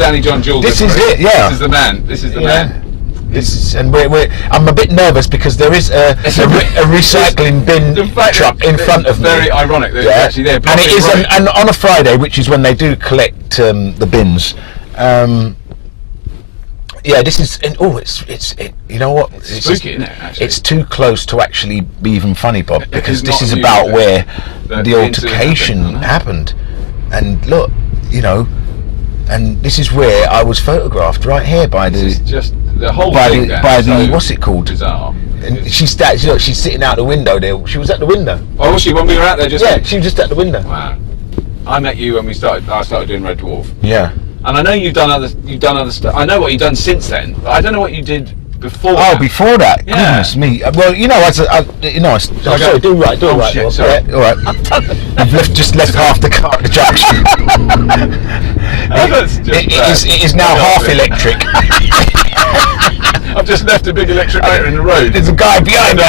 Danny John-Jules. This is it, yeah. This is the man. This is the man. This is, and I'm a bit nervous because there is a recycling bin truck in front of me. Very ironic that it's actually there. And it is, and on a Friday, which is when they do collect the bins. Yeah, this is. It's you know what? It's spooky, isn't it? Actually, it's too close to actually be even funny, Bob, because this is about where the altercation happened. And look, you know, and this is where I was photographed right here by the whole thing by the what's it called? Bizarre. And she's sitting out the window there. She was at the window. Oh, was she when we were out there? She was just at the window. Wow. I met you when I started doing Red Dwarf. Yeah. And I know you've done other stuff. I know what you've done since then, but I don't know what you did before. Oh, before that? Yeah. Goodness me. Well, you know, sorry, do right. Shit, sorry. Yeah, all right. I've just left half the car at the junction. It is now half electric. I've just left a big electric motor in the road. There's a guy behind me.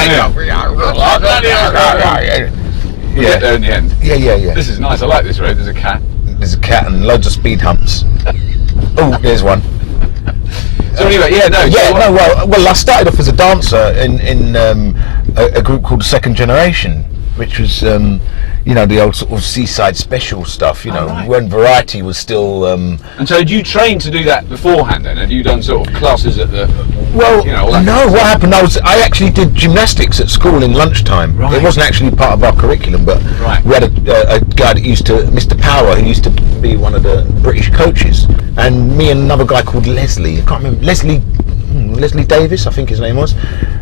We'll get there in the end. Yeah. This is nice. I like this road. There's a cat. There's a cat and loads of speed humps. Oh, there's one. So anyway, well, I started off as a dancer in a group called Second Generation, which was you know, the old sort of seaside special stuff, you know, when variety was still and so did you train to do that beforehand then? Had you done sort of classes at the what happened, I actually did gymnastics at school in lunchtime. Right. It wasn't actually part of our curriculum, but we had a guy that Mr. Power, who used to be one of the British coaches, and me and another guy called Leslie, I can't remember, Leslie Davis, I think his name was.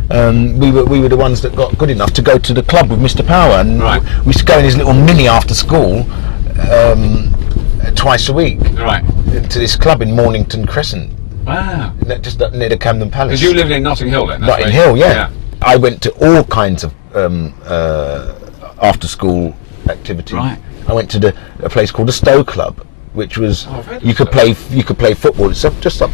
We were the ones that got good enough to go to the club with Mr. Power, and we used to go in his little mini after school twice a week to this club in Mornington Crescent. Wow. Just near the Camden Palace. Because you lived in Notting Hill then? Notting Hill, yeah. I went to all kinds of after school activities. Right. I went to a place called the Stowe Club, which was you could play football. It's just up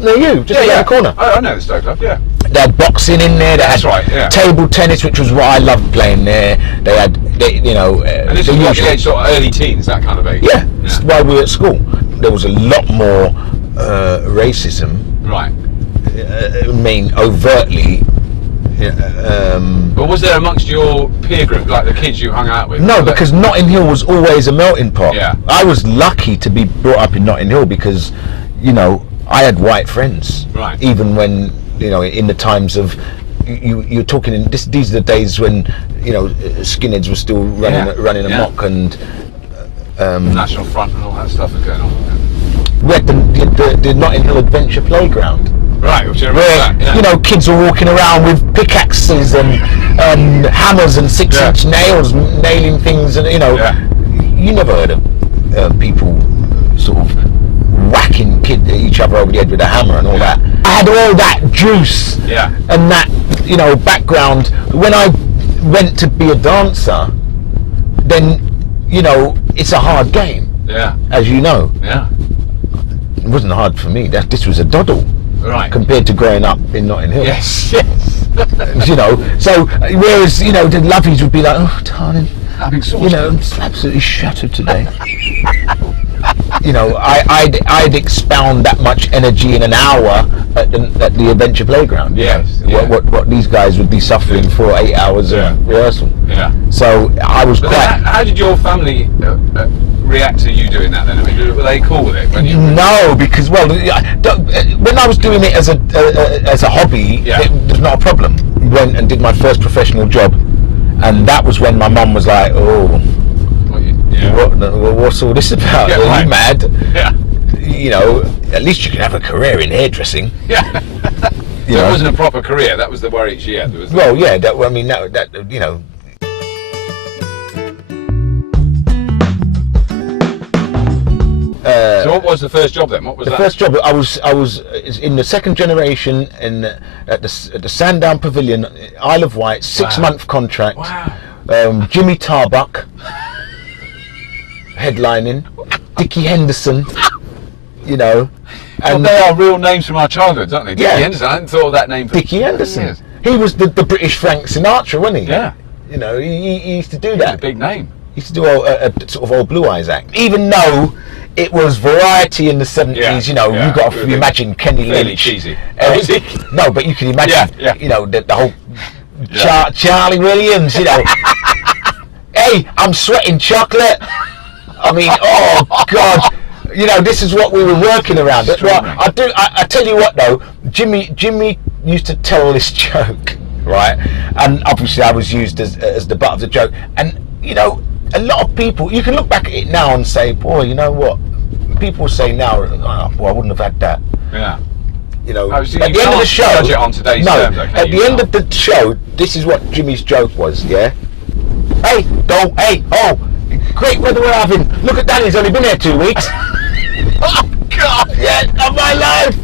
near you, just around the corner. I know the Stowe Club. Yeah. They had boxing in there. They had table tennis, which was what I loved playing there. They had, and this was what the age, sort of early teens, that kind of age. Yeah. While we were at school, there was a lot more racism. Right. Overtly. But was there amongst your peer group, like the kids you hung out with? No, because Notting Hill was always a melting pot. Yeah. I was lucky to be brought up in Notting Hill because, you know, I had white friends. Right. Even when, you know, in the times of, you're talking, these are the days when, you know, skinheads were still running amok, and National Front and all that stuff was going on. We had the Notting Hill Adventure Playground. Right, which I remember where, that, you know, kids were walking around with pickaxes and hammers and 6-inch nails, nailing things, and, you know, you never heard of people sort of whacking each other over the head with a hammer and all that. I had all that juice and that, you know, background. When I went to be a dancer, then, you know, it's a hard game. Yeah. As you know. Yeah. It wasn't hard for me. This was a doddle. Right. Compared to growing up in Notting Hill. Yes. You know, so whereas, you know, the lovies would be like, oh darling, you know, I'm just absolutely shattered today. You know, I'd expound that much energy in an hour at the Adventure Playground. Yes. What these guys would be suffering for 8 hours of rehearsal. Yeah. So I was How did your family react to you doing that then? I mean, were they cool with it? No, because when I was doing it as a hobby, it was not a problem. Went and did my first professional job, and that was when my mum was like, "Oh, what's all this about? Are you mad? Yeah. You know, at least you can have a career in hairdressing." Yeah. It wasn't a proper career. That was the worry she had. Well, yeah. That you know. So what was the first job then? What was the first job? I was in the Second Generation at the Sandown Pavilion, Isle of Wight, 6-month contract. Wow. Jimmy Tarbuck headlining, Dickie Henderson, you know. And they are real names from our childhoods, aren't they? Dickie Henderson. I hadn't thought of that name. Dickie Henderson. Years. He was the British Frank Sinatra, wasn't he? Yeah. You know, he used to do that. A big name. He used to do a sort of old Blue Eyes act. Even though it was variety in the 70s. You know, you got to imagine Kenny fairly Lynch. cheesy. No, but you can imagine. You know, the whole Charlie Williams. You know, hey, I'm sweating chocolate. I mean, oh God. You know, this is what we were working around. Right, I tell you what though, Jimmy used to tell this joke, right? And obviously I was used as the butt of the joke. And you know, a lot of people, you can look back at it now and say, boy, you know what? People say now, oh, boy, I wouldn't have had that. Yeah. You know, at the end of the show, judge it on today's terms, at the end of the show, this is what Jimmy's joke was, yeah? Hey, great weather we're having. Look at that, he's only been here 2 weeks. Oh, God, yeah, of my life.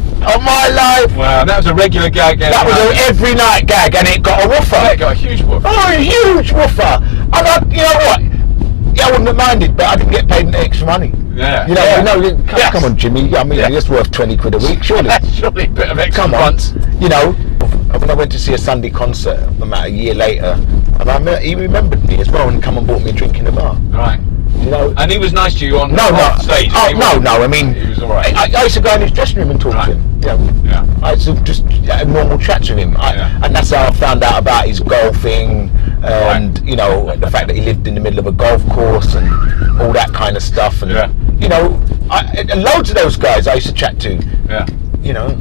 Wow, that was a regular gag. That was an every night gag, and it got a woofer. Yeah, it got a huge woofer. Oh, a huge woofer. And you know what? Yeah, I wouldn't have minded, but I didn't get paid extra money. Yeah. You know, come on, Jimmy. I mean, it's worth 20 quid a week, surely. Surely a bit of extra. Come on. You know, when I went to see a Sunday concert about a year later, and he remembered me as well and come and bought me a drink in the bar. Right. You know, and he was nice to you on stage. Oh, no. I mean, he was all right. I used to go in his dressing room and talk to him. Yeah. I used to just have normal chats with him. And that's how I found out about his golfing and you know, the fact that he lived in the middle of a golf course and all that kind of stuff. And you know, loads of those guys I used to chat to. Yeah. You know.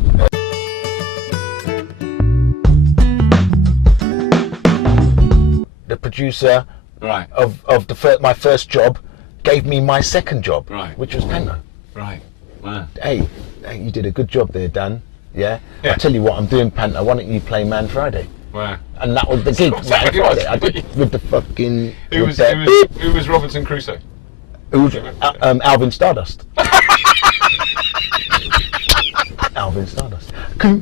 The producer of my first job gave me my second job, which was Panto. Right. Wow. Hey, you did a good job there, Dan. Yeah. I tell you what, I'm doing Panto. Why don't you play Man Friday? Wow. And that was the gig. Man Friday. I did with the fucking. Who was Robinson Crusoe? It was Alvin Stardust. Alvin Stardust. I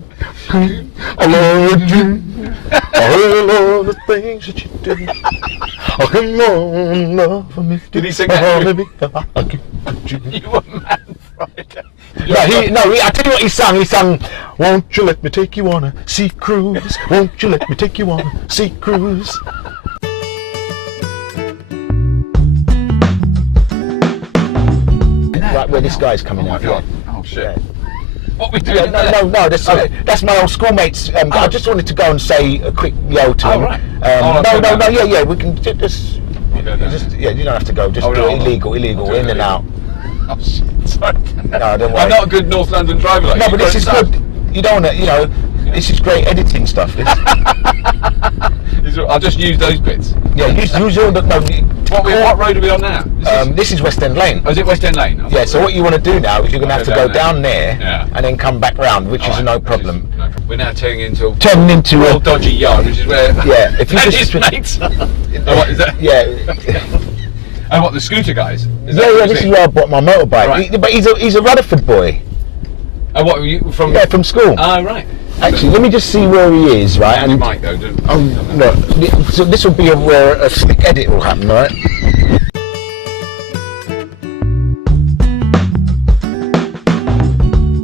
love you. I love the things that you do. I can love me. Did he sing that? You were Man Friday. I tell you what he sang. He sang, won't you let me take you on a sea cruise? Won't you let me take you on a sea cruise? Right where this guy's coming out. God. Oh shit. Yeah. What we doing? No. That's my old schoolmates. I just wanted to go and say a quick yo to him. Right. Yeah. We can just. You don't have to go. Just do it illegal, in and out. Oh shit. Sorry. No, don't worry. I'm not a good North London driver. Like no, but this is good. You don't want to. You know, this is great editing stuff. This. I'll just use those bits. Yeah, use all the. No, what road are we on now? This is West End Lane. Oh, is it West End Lane? Yeah, so what you want to do now is you're going to have to go down there and then come back round, which is no problem. We're now turning into a real dodgy yard, which is where if you just mates. What is that? Yeah. And what, the scooter guys? This is where I bought my motorbike. Right. But he's a Rutherford boy. And what were you from? Yeah, from school. Oh, right. Actually, let me just see where he is, right? And you might go. Look, so this will be where a slick edit will happen, right?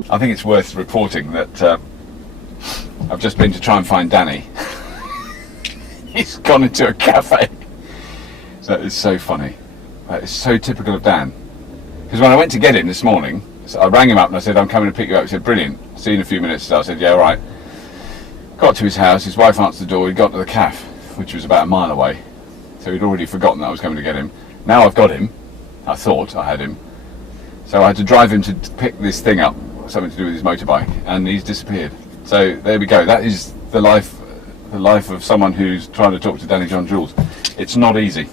I think it's worth reporting that I've just been to try and find Danny. He's gone into a cafe. That is so funny. That is so typical of Dan. Because when I went to get him this morning, so I rang him up and I said, I'm coming to pick you up. He said, brilliant. See you in a few minutes. So I said, yeah, all right. Got to his house. His wife answered the door. He got to the cafe, which was about a mile away. So he'd already forgotten that I was coming to get him. Now I've got him. I thought I had him. So I had to drive him to pick this thing up, something to do with his motorbike, and he's disappeared. So there we go. That is the life of someone who's trying to talk to Danny John-Jules. It's not easy.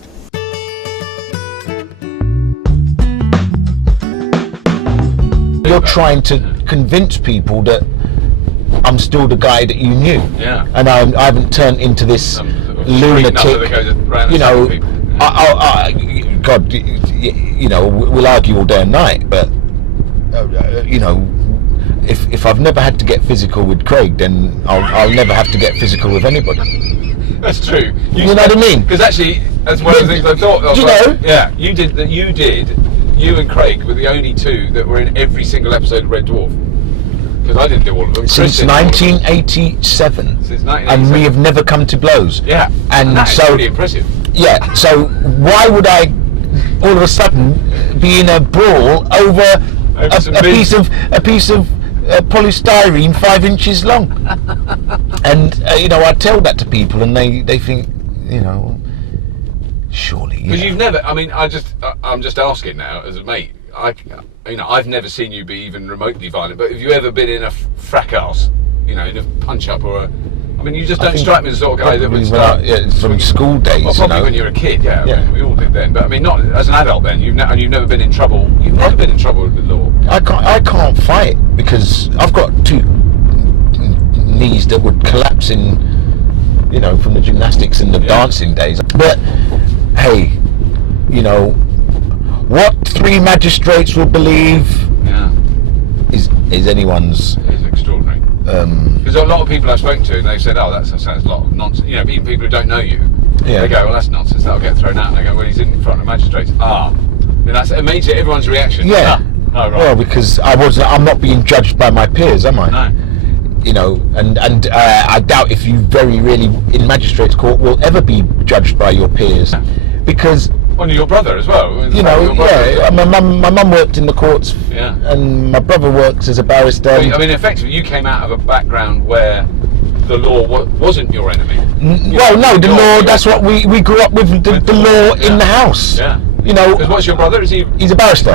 You're trying to convince people that I'm still the guy that you knew, and I haven't turned into this lunatic. You know, God, you know, we'll argue all day and night, but you know, if I've never had to get physical with Craig, then I'll never have to get physical with anybody. That's true. You know what I mean? Because actually, that's one of the things I thought of. You know? Yeah, you did that. You and Craig were the only two that were in every single episode of Red Dwarf. Because I didn't do all of them. Since 1987. And we have never come to blows. Yeah. And that is so pretty impressive. Yeah. So why would I all of a sudden be in a brawl over a piece of polystyrene 5 inches long. And I tell that to people, and they think, surely. Because you've never. I mean, I'm just asking now as a mate. I've never seen you be even remotely violent. But have you ever been in a fracas? In a punch up or a. I mean, you just don't strike me as the sort of guy that would start. From school days. Well, probably when you were a kid, yeah. I mean, we all did then. But I mean, not as an adult. Then you've never been in trouble. You've never been in trouble with the law. I can't fight because I've got 2 knees that would collapse in, from the gymnastics and the dancing days. But hey, what 3 magistrates will believe is anyone's. It's extraordinary. Because a lot of people I've spoken to, they've said, "Oh, that sounds a lot of nonsense." Even people who don't know you, they go, "Well, that's nonsense. That'll get thrown out." And they go, "Well, he's in front of magistrates." That's immediate. Everyone's reaction. Yeah. Oh, right. Well, because I'm not being judged by my peers, am I? No. And I doubt if you really in magistrates court will ever be judged by your peers, because. Well, your brother as well. My mum worked in the courts, and my brother works as a barrister. I mean, effectively, you came out of a background where the law wasn't your enemy. The law. That's what we grew up with. The law in the house. Yeah. Because what's your brother? He's a barrister.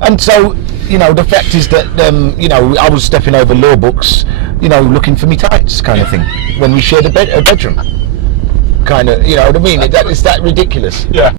And so, the fact is that I was stepping over law books, looking for me tights, kind of thing, when we shared a bedroom. Kind of, you know what I mean? It's that ridiculous. Yeah.